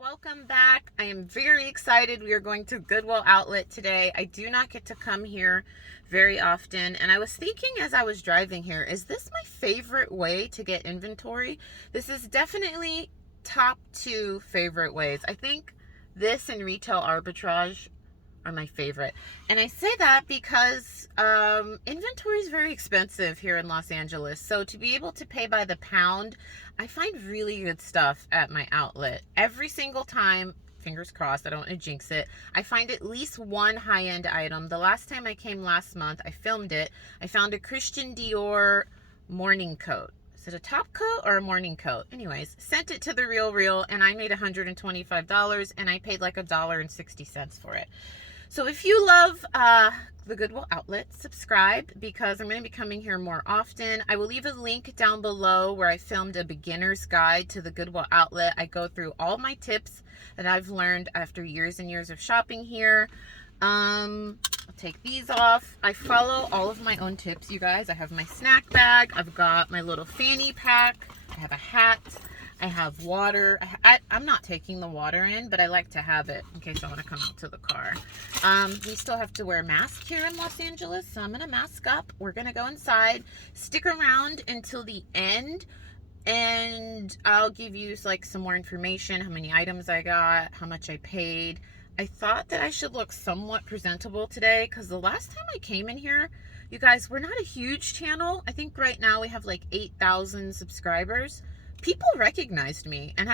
Welcome back. I am very excited. We are going to Goodwill Outlet today. I do not get to come here very often, and I was thinking as I was driving here, is this my favorite way to get inventory? This is definitely top two favorite ways. I think this and retail arbitrage are my favorite. And I say that because inventory is very expensive here in Los Angeles. So to be able to pay by the pound, I find really good stuff at my outlet. Every single time, fingers crossed, I don't want to jinx it, I find at least one high-end item. The last time I came last month, I filmed it. I found a Christian Dior morning coat. Is it a top coat or a morning coat? Anyways, sent it to the Real, and I made $125, and I paid like $1.60 for it. So if you love the Goodwill Outlet, subscribe because I'm going to be coming here more often. I will leave a link down below where I filmed a beginner's guide to the Goodwill Outlet. I go through all my tips that I've learned after years and years of shopping here. I'll take these off. I follow all of my own tips, you guys. I have my snack bag. I've got my little fanny pack. I have a hat. I have water. I'm not taking the water in, but I like to have it in case I want to come out to the car. We still have to wear masks here in Los Angeles, so I'm going to mask up. We're going to go inside. Stick around until the end, and I'll give you like some more information, how many items I got, how much I paid. I thought that I should look somewhat presentable today because the last time I came in here, you guys, we're not a huge channel. I think right now we have like 8,000 subscribers. People recognized me, and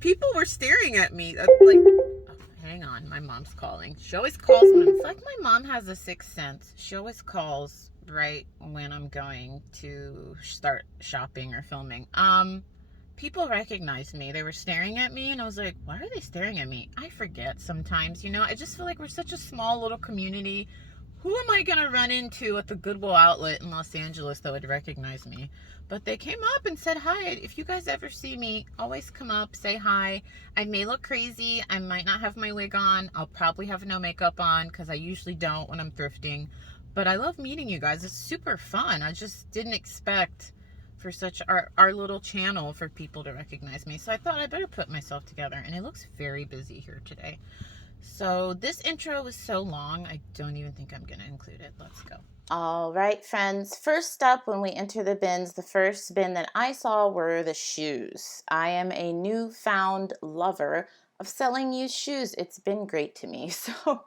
people were staring at me like, oh, hang on, my mom's calling. She always calls when it's like my mom has a sixth sense. She always calls right when I'm going to start shopping or filming. People recognized me. They were staring at me, and I was like, why are they staring at me? I forget sometimes, I just feel like we're such a small little community. Who am I gonna run into at the Goodwill Outlet in Los Angeles that would recognize me? But they came up and said hi. If you guys ever see me, always come up, say hi. I may look crazy. I might not have my wig on. I'll probably have no makeup on because I usually don't when I'm thrifting. But I love meeting you guys. It's super fun. I just didn't expect for such our little channel for people to recognize me. So I thought I better put myself together. And it looks very busy here today. So this intro was so long, I don't even think I'm going to include it. Let's go. All right, friends. First up, when we enter the bins, the first bin that I saw were the shoes. I am a newfound lover of selling used shoes. It's been great to me. So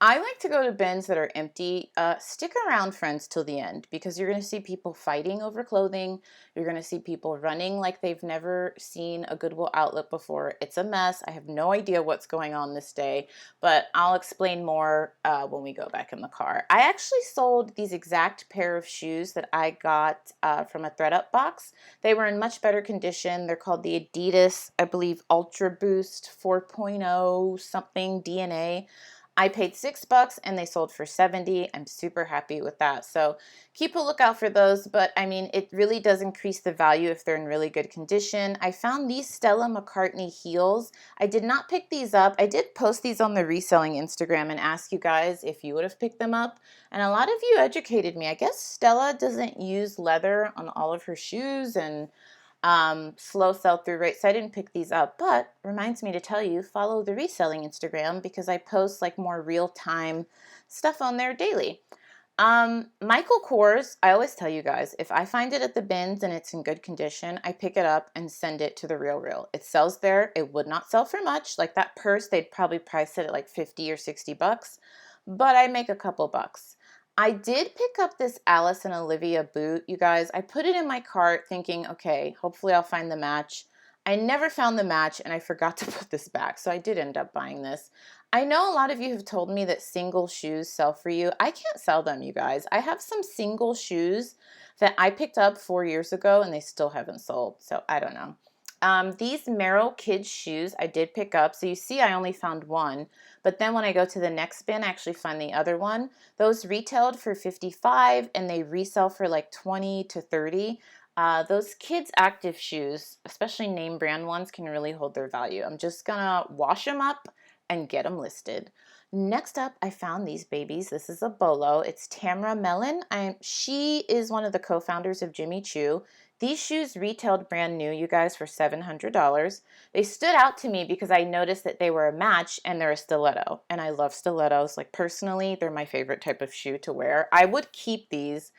I like to go to bins that are empty. Stick around, friends, till the end because you're going to see people fighting over clothing. You're going to see people running like they've never seen a Goodwill outlet before. It's a mess. I have no idea what's going on this day, but I'll explain more when we go back in the car. I actually sold these exact pair of shoes that I got from a ThredUp box. They were in much better condition. They're called the Adidas, I believe, Ultra Boost 4.0 something DNA. I paid $6 and they sold for $70. I'm super happy with that. So keep a lookout for those, but I mean, it really does increase the value if they're in really good condition. I found these Stella McCartney heels. I did not pick these up. I did post these on the Reselling Instagram and ask you guys if you would have picked them up. And a lot of you educated me. I guess Stella doesn't use leather on all of her shoes and slow sell-through rate, so I didn't pick these up, but reminds me to tell you, follow the Reselling Instagram because I post like more real-time stuff on there daily. Michael Kors, I always tell you guys, if I find it at the bins and it's in good condition, I pick it up and send it to the Real. It sells there. It would not sell for much. Like that purse, they'd probably price it at like 50 or 60 bucks, but I make a couple bucks. I did pick up this Alice and Olivia boot, you guys. I put it in my cart thinking, okay, hopefully I'll find the match. I never found the match and I forgot to put this back, so I did end up buying this. I know a lot of you have told me that single shoes sell for you. I can't sell them, you guys. I have some single shoes that I picked up 4 years ago and they still haven't sold, so I don't know. These Merrell kids shoes I did pick up. So you see I only found one, but then when I go to the next bin, I actually find the other one. Those retailed for $55 and they resell for like $20 to $30. Those kids active shoes, especially name brand ones, can really hold their value. I'm just gonna wash them up and get them listed. Next up, I found these babies. This is a bolo. It's Tamra Mellon. She is one of the co-founders of Jimmy Choo. These shoes retailed brand new, you guys, for $700. They stood out to me because I noticed that they were a match and they're a stiletto. And I love stilettos. Like personally, they're my favorite type of shoe to wear. I would keep these,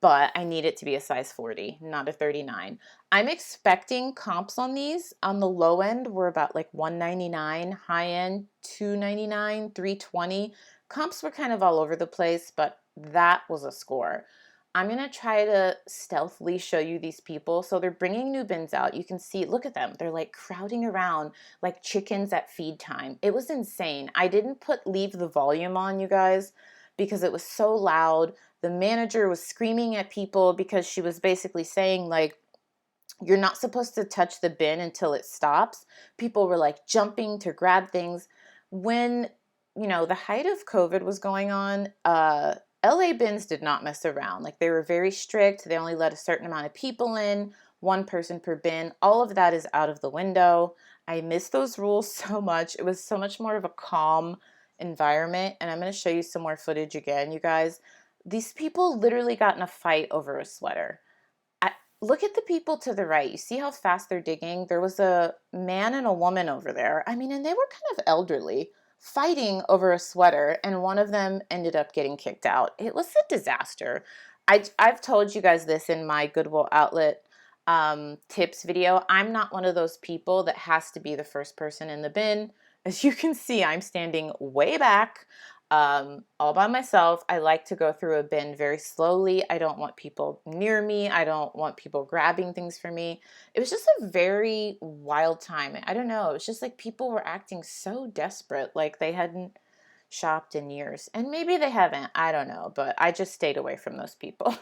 but I need it to be a size 40, not a 39. I'm expecting comps on these. On the low end, we're about like $199, high end $299, $320. Comps were kind of all over the place, but that was a score. I'm going to try to stealthily show you these people. So they're bringing new bins out. You can see, look at them. They're like crowding around like chickens at feed time. It was insane. I didn't leave the volume on, you guys, because it was so loud. The manager was screaming at people because she was basically saying like, you're not supposed to touch the bin until it stops. People were like jumping to grab things. When, the height of COVID was going on, LA bins did not mess around. Like they were very strict. They only let a certain amount of people in, one person per bin. All of that is out of the window. I miss those rules so much. It was so much more of a calm environment. And I'm going to show you some more footage again, you guys. These people literally got in a fight over a sweater. Look at the people to the right. You see how fast they're digging? There was a man and a woman over there. I mean, and they were kind of elderly, fighting over a sweater, and one of them ended up getting kicked out. It was a disaster. I've told you guys this in my Goodwill outlet tips video. I'm not one of those people that has to be the first person in the bin. As you can see, I'm standing way back. All by myself. I like to go through a bin very slowly. I don't want people near me. I don't want people grabbing things from me. It was just a very wild time. I don't know. It was just like people were acting so desperate, like they hadn't shopped in years. And maybe they haven't. I don't know. But I just stayed away from those people.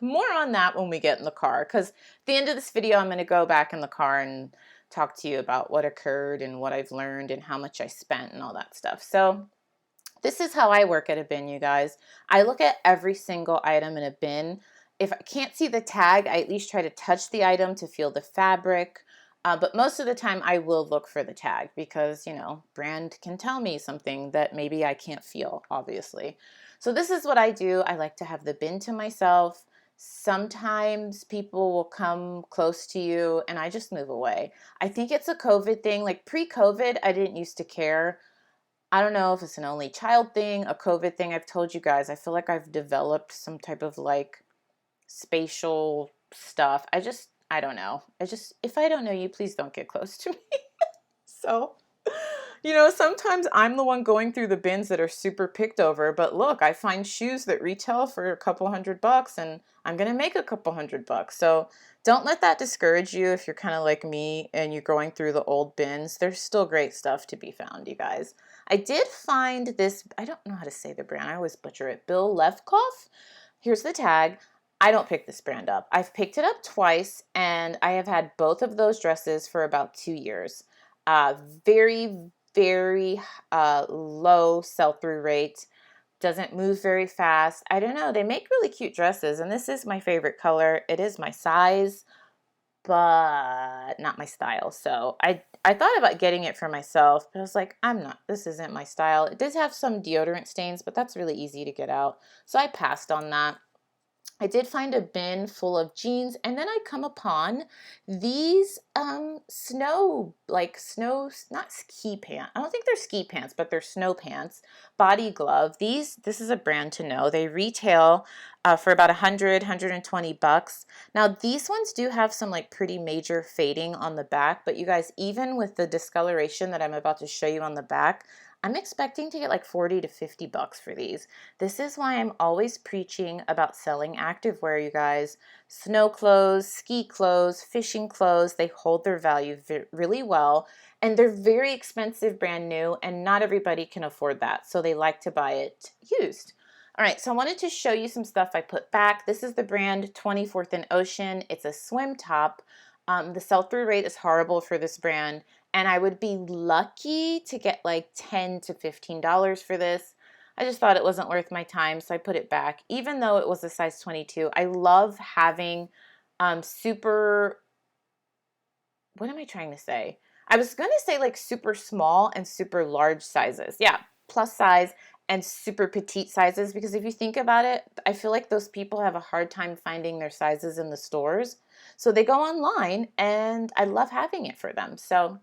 More on that when we get in the car, because at the end of this video, I'm going to go back in the car and talk to you about what occurred and what I've learned and how much I spent and all that stuff. So this is how I work at a bin, you guys. I look at every single item in a bin. If I can't see the tag, I at least try to touch the item to feel the fabric. But most of the time I will look for the tag because, brand can tell me something that maybe I can't feel, obviously. So this is what I do. I like to have the bin to myself. Sometimes people will come close to you and I just move away. I think it's a COVID thing. Like pre-COVID, I didn't used to care. I don't know if it's an only child thing, a COVID thing. I've told you guys, I feel like I've developed some type of like spatial stuff. I don't know. If I don't know you, please don't get close to me. So, sometimes I'm the one going through the bins that are super picked over, but look, I find shoes that retail for a couple $100 and I'm going to make a couple $100. So don't let that discourage you if you're kind of like me and you're going through the old bins. There's still great stuff to be found, you guys. I did find this, I don't know how to say the brand. I always butcher it. Bill Lefkoff. Here's the tag. I don't pick this brand up. I've picked it up twice and I have had both of those dresses for about 2 years. Very, very low sell-through rate. Doesn't move very fast. I don't know. They make really cute dresses and this is my favorite color. It is my size, but not my style. So I thought about getting it for myself, but I was like, this isn't my style. It does have some deodorant stains, but that's really easy to get out. So I passed on that. I did find a bin full of jeans and then I come upon these not ski pants. I don't think they're ski pants, but they're snow pants, body glove. This is a brand to know. They retail for about $120. Now these ones do have some like pretty major fading on the back, but you guys, even with the discoloration that I'm about to show you on the back, I'm expecting to get like $40 to $50 for these. This is why I'm always preaching about selling activewear, you guys. Snow clothes, ski clothes, fishing clothes, they hold their value really well. And they're very expensive brand new and not everybody can afford that. So they like to buy it used. All right, so I wanted to show you some stuff I put back. This is the brand 24th and Ocean. It's a swim top. The sell-through rate is horrible for this brand. And I would be lucky to get like $10 to $15 for this. I just thought it wasn't worth my time, so I put it back. Even though it was a size 22, I love having super, what am I trying to say? I was going to say like super small and super large sizes. Yeah, plus size and super petite sizes, because if you think about it, I feel like those people have a hard time finding their sizes in the stores. So they go online, and I love having it for them. So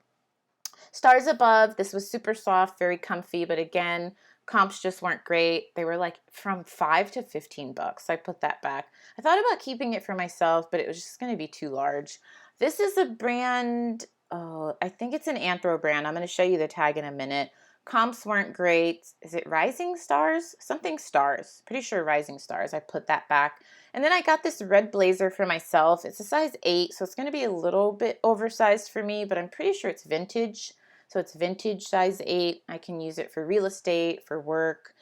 Stars Above, this was super soft, very comfy, but again, comps just weren't great. They were like from $5 to $15. So I put that back. I thought about keeping it for myself, but it was just going to be too large. This is a brand, oh, I think it's an Anthro brand. I'm going to show you the tag in a minute. Comps weren't great. Is it Rising Stars? Something Stars. Pretty sure Rising Stars. I put that back. And then I got this red blazer for myself. It's a size 8, so it's going to be a little bit oversized for me, but I'm pretty sure it's vintage. So it's vintage size 8. I can use it for real estate, for work.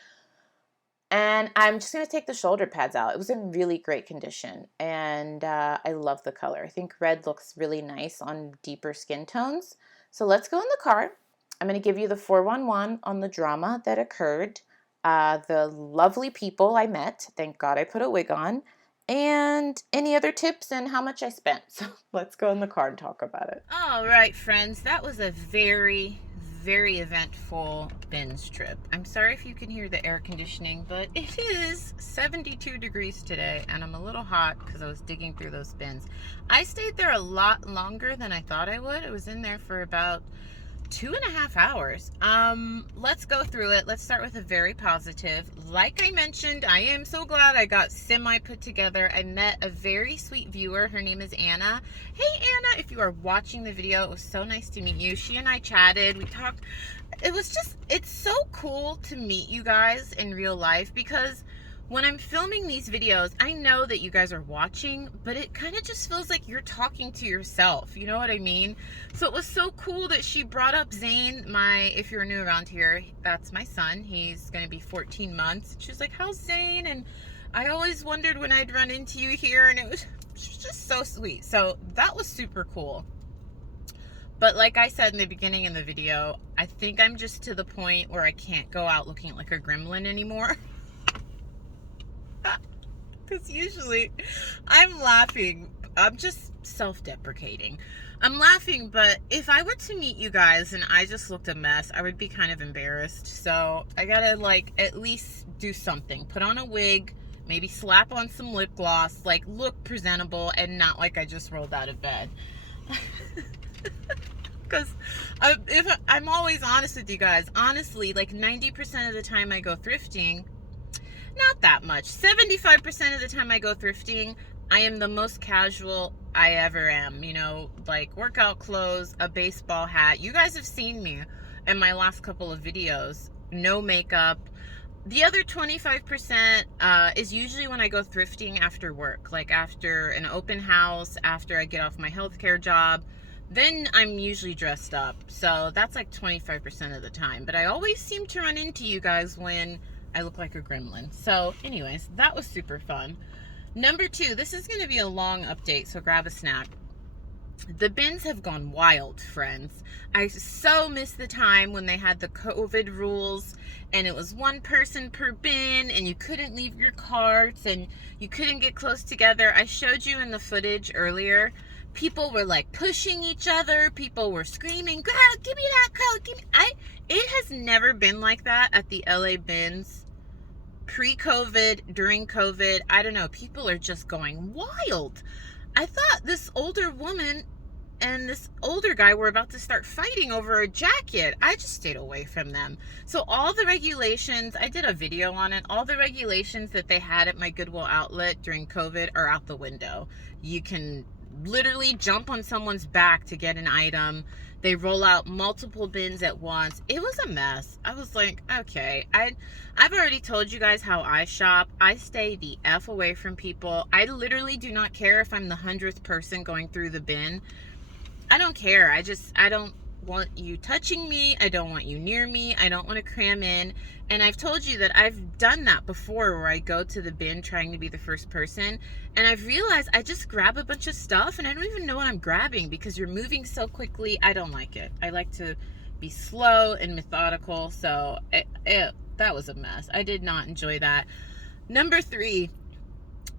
And I'm just going to take the shoulder pads out. It was in really great condition. And I love the color. I think red looks really nice on deeper skin tones. So let's go in the car. I'm going to give you the 411 on the drama that occurred. The lovely people I met. Thank God I put a wig on. And any other tips and how much I spent. So let's go in the car and talk about it. All right, friends. That was a very, very eventful bins trip. I'm sorry if you can hear the air conditioning, but it is 72 degrees today, and I'm a little hot because I was digging through those bins. I stayed there a lot longer than I thought I would. I was in there for about 2.5 hours. Let's go through it. Let's start with a very positive. Like I mentioned, I am so glad I got semi put together. I met a very sweet viewer. Her name is Anna. Hey Anna, if you are watching the video, it was so nice to meet you. She and I chatted. We talked. It's so cool to meet you guys in real life, because when I'm filming these videos, I know that you guys are watching, but it kind of just feels like you're talking to yourself. You know what I mean? So it was so cool that she brought up Zane, if you're new around here, that's my son. He's going to be 14 months. She was like, how's Zane? And I always wondered when I'd run into you here, and it was just so sweet. So that was super cool. But like I said in the beginning of the video, I think I'm just to the point where I can't go out looking like a gremlin anymore. Because usually I'm laughing. I'm just self-deprecating. I'm laughing, but if I were to meet you guys and I just looked a mess, I would be kind of embarrassed. So I gotta at least do something. Put on a wig, maybe slap on some lip gloss, look presentable and not like I just rolled out of bed. Because if I'm always honest with you guys, honestly, 90% of the time I go thrifting, not that much. 75% of the time I go thrifting, I am the most casual I ever am. Workout clothes, a baseball hat. You guys have seen me in my last couple of videos. No makeup. The other 25% is usually when I go thrifting after work. After an open house, after I get off my healthcare job. Then I'm usually dressed up. So that's 25% of the time. But I always seem to run into you guys when I look like a gremlin. So anyways, that was super fun. Number 2, this is going to be a long update, so grab a snack. The bins have gone wild, friends. I so miss the time when they had the COVID rules and it was one person per bin and you couldn't leave your carts and you couldn't get close together. I showed you in the footage earlier. People were pushing each other. People were screaming, give me that coat. It has never been like that at the LA bins. Pre-COVID, during COVID, I don't know, people are just going wild. I thought this older woman and this older guy were about to start fighting over a jacket. I just stayed away from them. So all the regulations, I did a video on it, all the regulations that they had at my Goodwill outlet during COVID are out the window. You can literally jump on someone's back to get an item. They roll out multiple bins at once. It was a mess. I was like, okay, I've already told you guys how I shop. I stay the F away from people. I literally do not care if I'm the 100th person going through the bin. I don't care. I don't want you touching me. I don't want you near me. I don't want to cram in. And I've told you that I've done that before, where I go to the bin trying to be the first person, and I've realized I just grab a bunch of stuff and I don't even know what I'm grabbing because you're moving so quickly. I don't like it. I like to be slow and methodical. So that was a mess. I did not enjoy that. Number 3,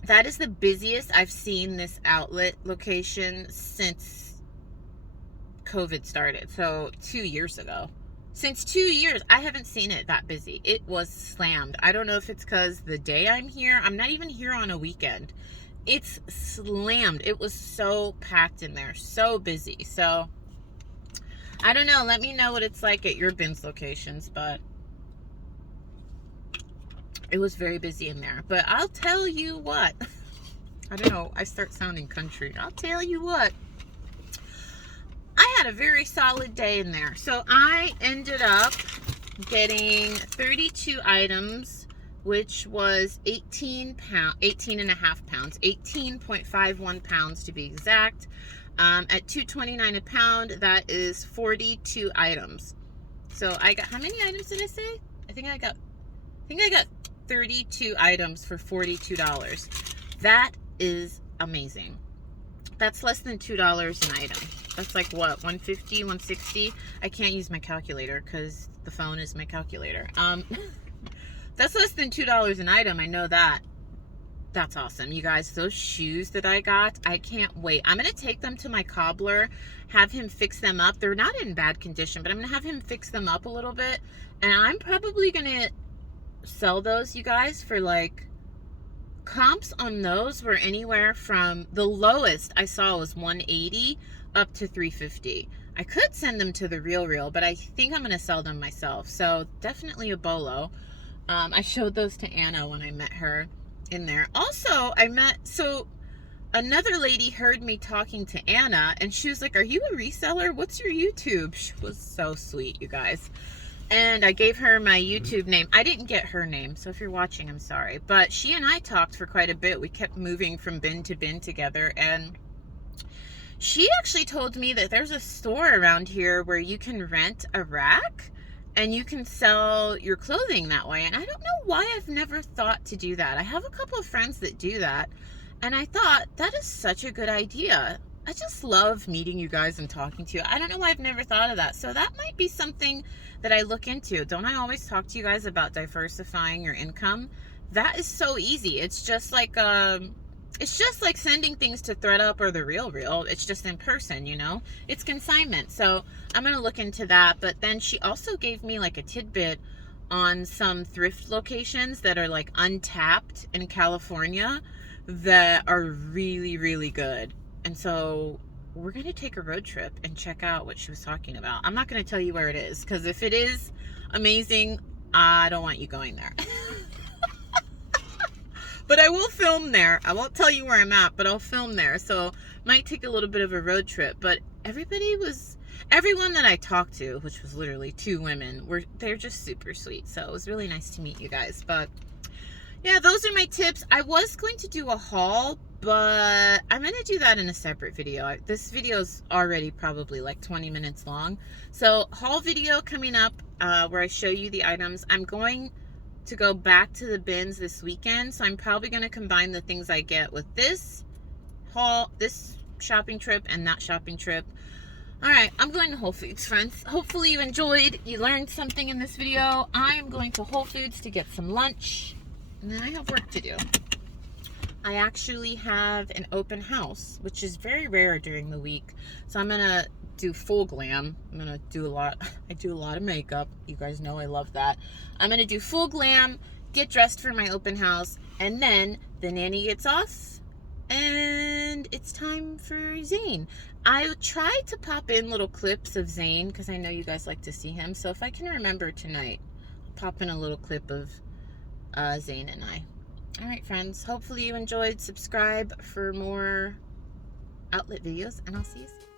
that is the busiest I've seen this outlet location since COVID started. So 2 years ago. Since 2 years, I haven't seen it that busy. It was slammed. I don't know if it's because the day I'm here, I'm not even here on a weekend. it's slammed. It was so packed in there, so busy. So I don't know, let me know what it's like at your bins locations, but it was very busy in there. But I'll tell you what, I don't know, I start sounding country. I'll tell you what, I had a very solid day in there. So I ended up getting 32 items, which was 18 and a half pounds, 18.51 pounds to be exact. At $2.29 a pound, that is 42 items. So I got, how many items did I say? I think I got 32 items for $42. That is amazing. That's less than $2 an item. That's like what, 150, 160? I can't use my calculator because the phone is my calculator. That's less than $2 an item. I know that. That's awesome. You guys, those shoes that I got, I can't wait. I'm going to take them to my cobbler, have him fix them up. They're not in bad condition, but I'm going to have him fix them up a little bit. And I'm probably going to sell those, you guys, for like, comps on those were anywhere from, the lowest I saw was 180 up to 350. I could send them to the Real, but I think I'm going to sell them myself. So definitely a bolo. I showed those to Anna when I met her in there. Also, so another lady heard me talking to Anna, and she was like, are you a reseller? What's your YouTube? She was so sweet, you guys. And I gave her my YouTube name. I didn't get her name, so if you're watching, I'm sorry. But she and I talked for quite a bit. We kept moving from bin to bin together, and she actually told me that there's a store around here where you can rent a rack and you can sell your clothing that way. And I don't know why I've never thought to do that. I have a couple of friends that do that, and I thought that is such a good idea. I just love meeting you guys and talking to you. I don't know why I've never thought of that. So that might be something that I look into. Don't I always talk to you guys about diversifying your income? That is so easy. It's just like sending things to ThredUp or the Real. It's just in person, you know? It's consignment. So I'm going to look into that. But then she also gave me like a tidbit on some thrift locations that are like untapped in California that are really, really good. And so we're going to take a road trip and check out what she was talking about. I'm not going to tell you where it is, because if it is amazing, I don't want you going there. But I will film there. I won't tell you where I'm at, but I'll film there. So might take a little bit of a road trip. But everyone that I talked to, which was literally 2 women, they're just super sweet. So it was really nice to meet you guys. But yeah, those are my tips. I was going to do a haul, but I'm going to do that in a separate video. This video is already probably like 20 minutes long. So haul video coming up where I show you the items. I'm going to go back to the bins this weekend, so I'm probably going to combine the things I get with this haul, this shopping trip, and that shopping trip. All right, I'm going to Whole Foods, friends. Hopefully you enjoyed, you learned something in this video. I am going to Whole Foods to get some lunch, and then I have work to do. I actually have an open house, which is very rare during the week, so I'm going to do full glam. I'm going to do a lot. I do a lot of makeup. You guys know I love that. I'm going to do full glam, get dressed for my open house, and then the nanny gets off, and it's time for Zane. I tried to pop in little clips of Zane because I know you guys like to see him. So if I can remember tonight, I'll pop in a little clip of Zane and I. All right, friends. Hopefully you enjoyed. Subscribe for more outlet videos, and I'll see you soon.